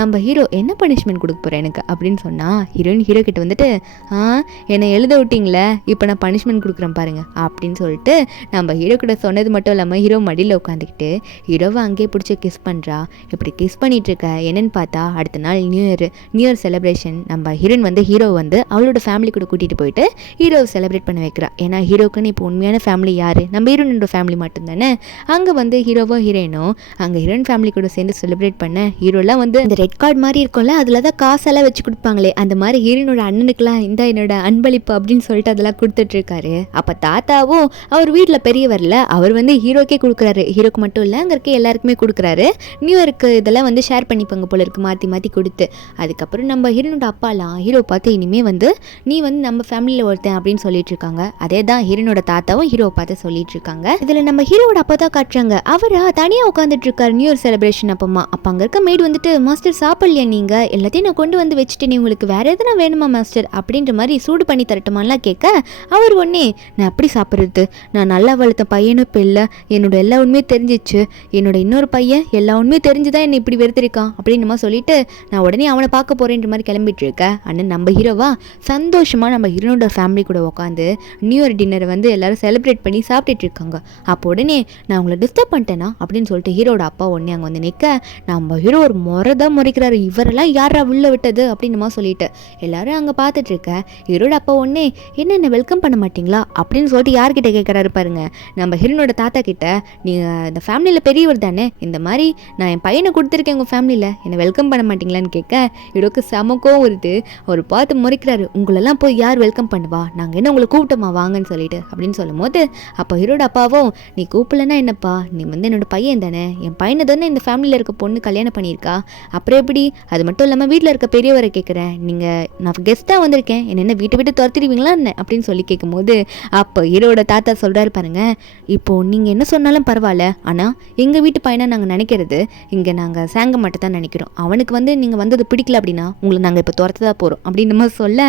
நம்ம ஹீரோ என்ன பனிஷ்மெண்ட் கொடுக்க போகிறேன் எனக்கு அப்படின்னு சொன்னால் ஹீரோயின் ஹீரோ கிட்ட வந்துட்டு என்னை எழுத விட்டிங்களே, இப்போ நான் பனிஷ்மெண்ட் கொடுக்குறேன் பாருங்க அப்படின்னு சொல்லிட்டு நம்ம ஹீரோ கிட்ட சொன்னது மட்டும் இல்லாமல் ஹீரோ மடியில் உட்காந்துக்கிட்டு ஹீரோவை அங்கேயே பிடிச்சி கிஸ் பண்ணுறா. இப்படி கிஸ் பண்ணிட்டு இருக்க என்னன்னு பார்த்தா அடுத்த நாள் நியூ இயர் செலிப்ரேஷன். நம்ம ஹீரோயின் வந்து ஹீரோ வந்து அவளோட ஃபேமிலி கூட கூட்டிகிட்டு போயிட்டு ஹீரோவை செலிப்ரேட் பண்ண வைக்கிறா. ஏன்னா ஹீரோக்குன்னு இப்போ உண்மையான ஃபேமிலி யார், நம்ம ஹீரோனோட ஃபேமிலி மட்டும்தானே. அங்கே வந்து ஹீரோவோ ஹீரோயினும் அங்கே ஹீரோயின் ஃபேமிலி கூட சேர்ந்து செலிப்ரேட் பண்ண ஹீரோலாம் வந்து அந்த ரெட் கார்டு மாதிரி இருக்கும்ல, அதில் தான் காசெல்லாம் வச்சு கொடுப்பாங்களே, அந்த மாதிரி ஹீரோனோட அண்ணனுக்குலாம் இந்த என்னோட அன்பளிப்பு அப்படின்னு சொல்லிட்டு அதெல்லாம் கொடுத்துட்ருக்காரு. அப்போ தாத்தாவும் அவர் வீட்டில் பெரியவரில் அவர் வந்து ஹீரோக்கே கொடுக்குறாரு. ஹீரோக்கு மட்டும் இல்லை அங்கே இருக்க எல்லாருக்குமே கொடுக்குறாரு. நியூ இயருக்கு இதெல்லாம் வந்து ஷேர் பண்ணிப்பாங்க போல இருக்கு மாற்றி மாற்றி கொடுத்து. அதுக்கப்புறம் நம்ம ஹீரோனோட அப்பாலாம் ஹீரோ பார்த்து இனிமேல் வந்து நீ வந்து நம்ம ஃபேமிலியில் ஒருத்தன் அப்படின்னு சொல்லிட்டு இருக்காங்க. அதே தான் ஹீரோனோட தாத்தாவும் ஹீரோவை பார்த்து சொல்லிட்டு இருக்காங்க. இதில் நம்ம ஹீரோட அப்பா தான் காட்டுறாங்க. அவரா தனியாக உட்காந்துட்டு இருக்காரு நியூ இயர் செலிப்ரேஷன். அப்பமா அப்போ அங்கே இருக்க மேட் வந்துட்டு மாஸ்டர் சாப்பிடலையா நீங்கள், எல்லாத்தையும் நான் கொண்டு வந்து வச்சுட்டேன், உங்களுக்கு வேற எதுனா வேணுமா மாஸ்டர் அப்படின்ற மாதிரி சூடு பண்ணி தரட்டுமாலாம் கேட்க அவர் ஒன்னே நான் எப்படி சாப்பிட்றது, நான் நல்லா வளர்த்த பையனும் இப்போ இல்லை, என்னோட எல்லா உண்மையும் தெரிஞ்சிச்சு, என்னோட இன்னொரு பையன் எல்லா உண்மையும் தெரிஞ்சுதான் என்னை இப்படி வெறுத்திருக்கான் அப்படின்னு சொல்லிட்டு நான் உடனே அவனை பார்க்க போறேன்ற மாதிரி கிளம்பிட்டு இருக்கேன். அண்ணன் நம்ம ஹீரோவா சந்தோஷமா நம்ம ஹீரோனோட ஃபேமிலி கூட உட்காந்து நியூ இயர் டின்னரை வந்து எல்லாரும் செலிப்ரேட் பண்ணி சாப்பிட்டுட்டு இருக்காங்க. அப்போ உடனே நான் உங்களை டிஸ்டர்ப் பண்ணிட்டேனா அப்படின்னு சொல்லிட்டு ஹீரோட அப்பா உடனே அங்கே வந்து நிற்க நம்ம ஹீரோ ஒரு முறை தான் முறைக்கிறாரு, இவரெல்லாம் யாரா உள்ள விட்டது அப்படின்னு சொல்லிட்டு எல்லாரும் அங்கே பார்த்துட்டு இருக்க ஹீரோட அப்பா உடனே என்ன வெல்கம் பண்ண மாட்டீங்களா அப்படின்னு சொல்லிட்டு யார்கிட்ட கேட்குறாரு பாருங்க, நம்ம ஹீரோனோட தாத்தா கிட்ட. நீங்கள் இந்த ஃபேமிலியில் பெரியவர் தானே, இந்த மாதிரி நான் என் பையனை கொடுத்துருக்கேன் உங்கள் ஃபேமிலியில், என்னை வெல்கம் பண்ண மாட்டீங்களான்னு கேட்க ஹீரோக்கு செமக்கோ வருது. அவர் பார்த்து முறைக்கிறாரு, உங்களெல்லாம் போய் யார் வெல்கம் பண்ணுவா, நாங்கள் என்ன உங்களை கூப்பிட்டோமா வாங்கன்னு சொல்லிட்டு அப்படின்னு சொல்லும் போது அப்போ ஹீரோட அப்பாவும் நீ கூப்பிடலன்னா என்னப்பா, நீ வந்து என்னோட பையன் தானே, என் பையனை தானே இந்த ஃபேமிலியில் இருக்க பொண்ணு கல்யாணம் பண்ணியிருக்கா, அப்புறம் எப்படி, அது மட்டும் இல்லாமல் வீட்டில் இருக்க பெரியவரை கேட்குறேன், நீங்கள் நான் கெஸ்ட்டாக வந்திருக்கேன், என்ன வீட்டை விட்டு துரத்திடுவீங்களா என்ன அப்படின்னு சொல்லி கேட்கும்போது அப்போ ஹீரோட தாத்தா சொல்கிறாரு பாருங்க, இப்போது நீங்கள் என்ன சொன்னாலும் பரவாயில்ல, ஆனால் எங்கள் வீட்டு பையனை நாங்கள் நினைக்கிறது இங்கே நாங்கள் சேங்க மட்டும் தான் நினைக்கிறோம், அவனுக்கு வந்து நீங்கள் வந்தது பிடிக்கல அப்படின்னா உங்களை நாங்கள் இப்போ துரத்து தான் போகிறோம் அப்படின்னு மாதிரி சொல்ல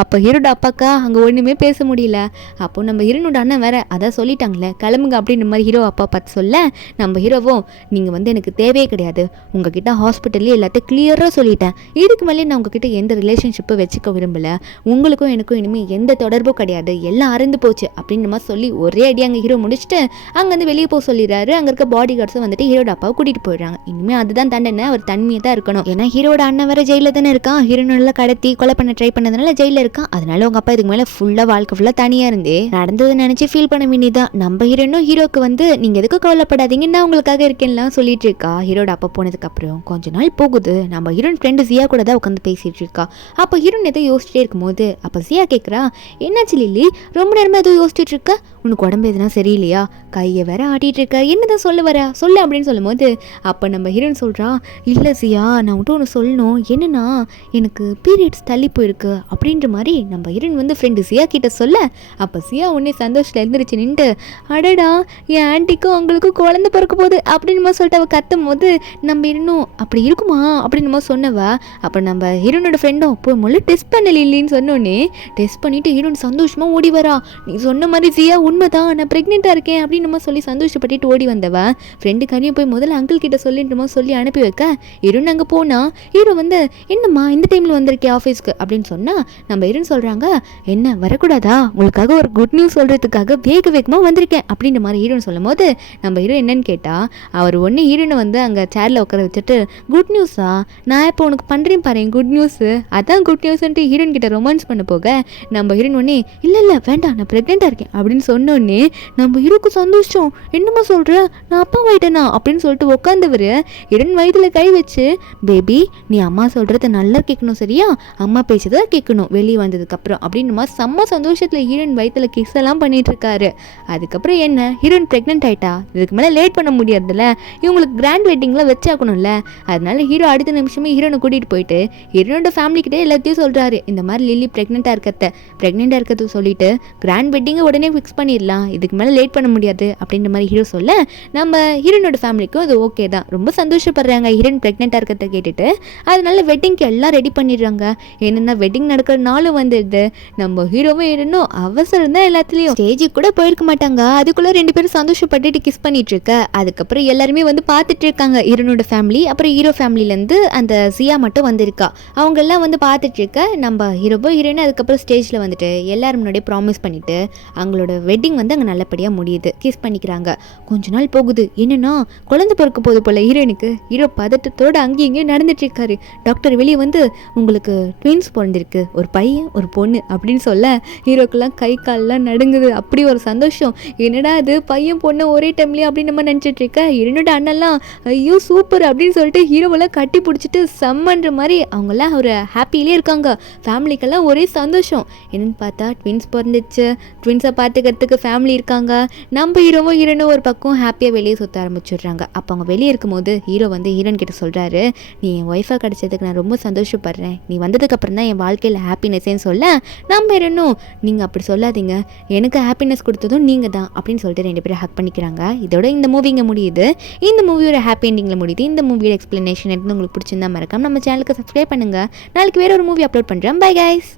அப்போ ஹீரோட அப்பாக்கா அங்கே ஒன்றுமே பேச முடியல. அப்போ நம்ம ஹீரோனோட அண்ணன் வேற அதான் சொல்லிட்டாங்களே கிளம்புங்க அப்படின்ற மாதிரி ஹீரோ அப்பா பார்த்து சொல்ல நம்ம ஹீரோவும் நீங்கள் வந்து எனக்கு தேவையே கிடையாது, உங்ககிட்ட ஹாஸ்பிட்டல்லே எல்லாத்தையும் கிளியராக சொல்லிட்டேன், இதுக்கு மேலே நான் உங்ககிட்ட எந்த ரிலேஷன்ஷிப்பை வச்சுக்க விரும்பலை, உங்களுக்கும் எனக்கும் இனிமேல் எந்த தொடர்பும் கிடையாது, எல்லாம் அறந்து போச்சு அப்படின்னு மாதிரி சொல்லி ஒரே அடி அங்கே ஹீரோ முடிச்சுட்டு அங்கேருந்து வெளியே போக சொல்லிடுறாரு. அங்கே இருக்க பாடி கார்ட்ஸும் வந்துட்டு ஹீரோட அப்பாவை கூட்டிகிட்டு போயிடுறாங்க. இனிமேல் அதுதான் தண்டனை, அவர் தன்மையாக தான் இருக்கணும், ஏன்னா ஹீரோட அண்ணன் வேற ஜெயிலில் தானே இருக்கான், ஹீரோனால கடத்தி கொலை பண்ண ட்ரை பண்ணதுனால ஜெயிலில் இருக்கான், அதனால உங்கள் அப்பா இதுக்கு மேலே ஃபுல்லாக வாழ்க்கை ஃபுல்லாக தனியாக இருந்தே நடந்தது நினச்சி ஃபீல் பண்ண வேண்டியதான். நம்ம ஹீரோனும் ஹீரோக்கு வந்து நீங்கள் எதுக்கு கவலைப்படாதீங்க நான் உங்களுக்காக இருக்கேன்லாம் சொல்லிட்டு இருக்கா. ஹீரோட அப்பா போனதுக்கு அப்புறம் கொஞ்ச நாள் போகுது. நம்ம ஹீரோன் ஃப்ரெண்டு ஜியா கூட தான் உட்காந்து பேசிட்டு இருக்கா. அப்போ ஹீரோன் எதை யோசிச்சுட்டே இருக்கும்போது அப்போ சியா கேட்குறா, என்னாச்சு லில்லி, ரொம்ப நேரமாக எதுவும் யோசிச்சுட்டு இருக்க, உனக்கு உடம்பு எதுனா சரியில்லையா, கையை வேற ஆட்டிகிட்டு இருக்க, என்னதான் சொல்ல வர சொல்லு அப்படின்னு சொல்லும் போது அப்போ நம்ம ஹீரோயின் சொல்கிறா, இல்லை சியா நான் மட்டும் ஒன்று சொல்லணும், என்னன்னா எனக்கு பீரியட்ஸ் தள்ளி போயிருக்கு அப்படின்ற மாதிரி நம்ம ஹீரோயின் வந்து ஃப்ரெண்டு சியா கிட்ட சொல்ல, அப்போ சியா உடனே சந்தோஷத்தில் எழுந்திரிச்சு நின்று, அடடா என் ஆன்ட்டிக்கும் அவங்களுக்கும் குழந்தை பிறக்க போகுது அப்படின்னு சொல்லிட்டு அவள் கத்தும் போது நம்ம ஹீரோனும் அப்படி இருக்குமா அப்படின்னு சொன்னவ, அப்போ நம்ம ஹீரோனோட ஃப்ரெண்டும் போய் முதல்ல டெஸ்ட் பண்ணல இல்லைன்னு சொன்னோன்னே டெஸ்ட் பண்ணிவிட்டு ஹீரோன் சந்தோஷமாக ஓடி வரா, நீ சொன்ன மாதிரி சியா உண்மைதான் நான் ப்ரெக்னெண்ட்டாக இருக்கேன் அப்படின்னு சொல்லி சந்தோஷப்பட்டுட்டு ஓடி வந்தவ ஃப்ரெண்டு கரையும் போய் முதல்ல அங்கிள் கிட்ட சொல்லிட்டுமோ சொல்லி அனுப்பி வைக்க, ஹீரோன் அங்கே போனா ஹீரோ வந்து என்னம்மா இந்த டைமில் வந்திருக்கே ஆஃபீஸ்க்கு அப்படின்னு சொன்னால் நம்ம ஹீரோன் சொல்கிறாங்க, என்ன வரக்கூடாதா, உங்களுக்காக ஒரு குட் நியூஸ் சொல்கிறதுக்காக வேகமாக வந்திருக்கேன் அப்படின்ற மாதிரி ஹீரோன் சொல்லும் போது நம்ம ஹீரோ என்னன்னு கேட்டால் அவர் ஒன்று ஹீரோனை வந்து அங்கே சேரில் உட்கார வச்சுட்டு, குட் நியூஸா, நான் இப்போ உனக்கு பண்ணுறேன் பாரு குட் நியூஸு, அதான் குட் நியூஸ்ன்ட்டு ஹீரோயின் கிட்ட ரொமான்ஸ் பண்ண போக நம்ம ஹீரோயின் ஒன்னே இல்லை வேண்டாம் நான் ப்ரெக்னெண்ட்டாக இருக்கேன் அப்படின்னு சொன்னோடனே நம்ம ஹீரோக்கு சந்தோஷம், என்னமோ சொல்கிற நான் அப்பா ஆயிட்டேனா அப்படின்னு சொல்லிட்டு உட்காந்தவர் ஹீரோயின் வயிற்றில் கை வச்சு, பேபி நீ அம்மா சொல்கிறத நல்லா கேட்கணும் சரியா, அம்மா பேசுறத கேட்கணும் வெளியே வந்ததுக்கப்புறம் அப்படின்னு செம்ம சந்தோஷத்தில் ஹீரோயின் வயிற்றில் கிஸ் எல்லாம் பண்ணிட்டு இருக்காரு. அதுக்கப்புறம் என்ன ஹீரோயின் ப்ரெக்னென்ட் ஆயிட்டா, இதுக்கு மேலே லேட் பண்ண முடியாதுல்ல, இவங்களுக்கு கிராண்ட் வெட்டிங்லாம் வச்சாக்கணும்ல, அதனால ஹீரோ அடுத்த நிமிஷமே ஹீரோனை கூட்டிகிட்டு போயிட்டு ஹீரோனோட ஃபேமிலிக்கிட்டே எல்லாத்தையும் சொல்கிறாரு, இந்த மாதிரி லில்லி ப்ரெக்னெண்ட்டாக இருக்கிறது சொல்லிட்டு கிராண்ட் வெட்டிங்கை உடனே ஃபிக்ஸ் பண்ணிடலாம், இதுக்கு மேலே லேட் பண்ண முடியாது அப்படின்ற மாதிரி ஹீரோ சொல்ல நம்ம ஹீரோனோட ஃபேமிலிக்கும் அது ஓகே தான், ரொம்ப சந்தோஷப்படுறாங்க ஹீரோயின் ப்ரெக்னெண்ட்டாக இருக்கிறத கேட்டுட்டு. அதனால வெட்டிங்க்கு எல்லாம் ரெடி பண்ணிடுறாங்க. என்னென்னா வெட்டிங் நடக்கிற நாளும் வந்துடுது. நம்ம ஹீரோவும் ஹீரோனும் அவசரம் தான், எல்லாத்துலேயும் ஸ்டேஜுக்கு கூட போயிருக்க மாட்டாங்க, அதுக்குள்ளே ரெண்டு பேரும் சந்தோஷப்பட்டுட்டு கிஸ் பண்ணிட்டு இருக்க. அதுக்கப்புறம் எல்லாருமே வந்து பார்த்துட்டு இருக்காங்க ஹீரோனோட ஃபேமிலி, அப்புறம் ஹீரோ ஃபேமிலியிலேருந்து அந்த சியா மட்டும் வந்திருக்கா, அவங்கெல்லாம் வந்து பார்த்துட்டு இருக்க. நம்ம ஹீரோவும் ஹீரோயின் அதுக்கப்புறம் ஸ்டேஜில் வந்துட்டு எல்லாரும் முன்னாடியே ப்ராமிஸ் பண்ணிட்டு அவங்களோட வெட்டிங் வந்து அங்கே நல்லபடியாக முடியுது, கிஸ் பண்ணிக்கிறாங்க. கொஞ்ச நாள் போகுது, என்னன்னா குழந்தை பிறக்க போது போல ஹீரோயினுக்கு. ஹீரோ பதட்டத்தோடு அங்கேயும் இங்கேயும் நடந்துட்டு இருக்காரு. டாக்டர் வெளியே வந்து உங்களுக்கு ட்வின்ஸ் பிறந்திருக்கு, ஒரு பையன் ஒரு பொண்ணு அப்படின்னு சொல்ல ஹீரோக்கெல்லாம் கை கால்லாம் நடுங்குது, அப்படி ஒரு சந்தோஷம், என்னடா அது பையன் பொண்ணு ஒரே டைம்லேயே அப்படின்னு நம்ம நினச்சிட்டு இருக்க. ஹீரோனோட அண்ணெல்லாம் ஐயோ சூப்பர் அப்படின்னு சொல்லிட்டு ஹீரோவெல்லாம் கட்டி பிடிச்சிட்டு செம்மன்ற மாதிரி அவங்கெல்லாம் ஒரு ஹாப்பிலே இருக்காங்க. ஃபேமிலிக்கெல்லாம் ஒரே சந்தோஷம். என்னன்னு பார்த்தா ட்வின்ஸ் பிறந்துச்சு, ட்வின்ஸை பார்த்துக்கிறதுக்கு ஃபேமிலி இருக்காங்க. நம்ம ஹீரோவும் ஹீரோனும் ஒரு பக்கம் ஹாப்பியாக வெளியே சுற்ற ஆரம்பிச்சிடுறாங்க. அப்போ அவங்க வெளியே இருக்கும்போது ஹீரோ வந்து ஹீரோன் கிட்ட சொல்கிறாரு, நீ என் ஒய்ஃபாக கிடச்சதுக்கு நான் ரொம்ப சந்தோஷப்படுறேன், நீ வந்ததுக்கப்புறம் தான் என் வாழ்க்கையில் ஹாப்பினஸ்ஸேன்னு சொல்ல நம்ம ஹீரோனும் நீங்கள் அப்படி சொல்லாதீங்க, எனக்கு ஹாப்பினஸ் கொடுத்ததும் நீங்கள் தான் அப்படின்னு சொல்லிட்டு ரெண்டு பேரும் ஹக் பண்ணிக்கிறாங்க. இதோட இந்த மூவி இங்கே முடியுது. இந்த மூவியோட ஹாப்பி எண்டிங்கில் முடியுது. இந்த மூவியோட எக்ஸ்பிளனேஷன் எடுத்து உங்களுக்கு பிடிச்சிருந்தா மறக்காம நம்ம சேனலுக்கு சப்ஸ்கிரைப் பண்ணுங்கள். நாளைக்கு வேற ஒரு மூவி அப்லோட் பண்ணுறேன். Bye guys.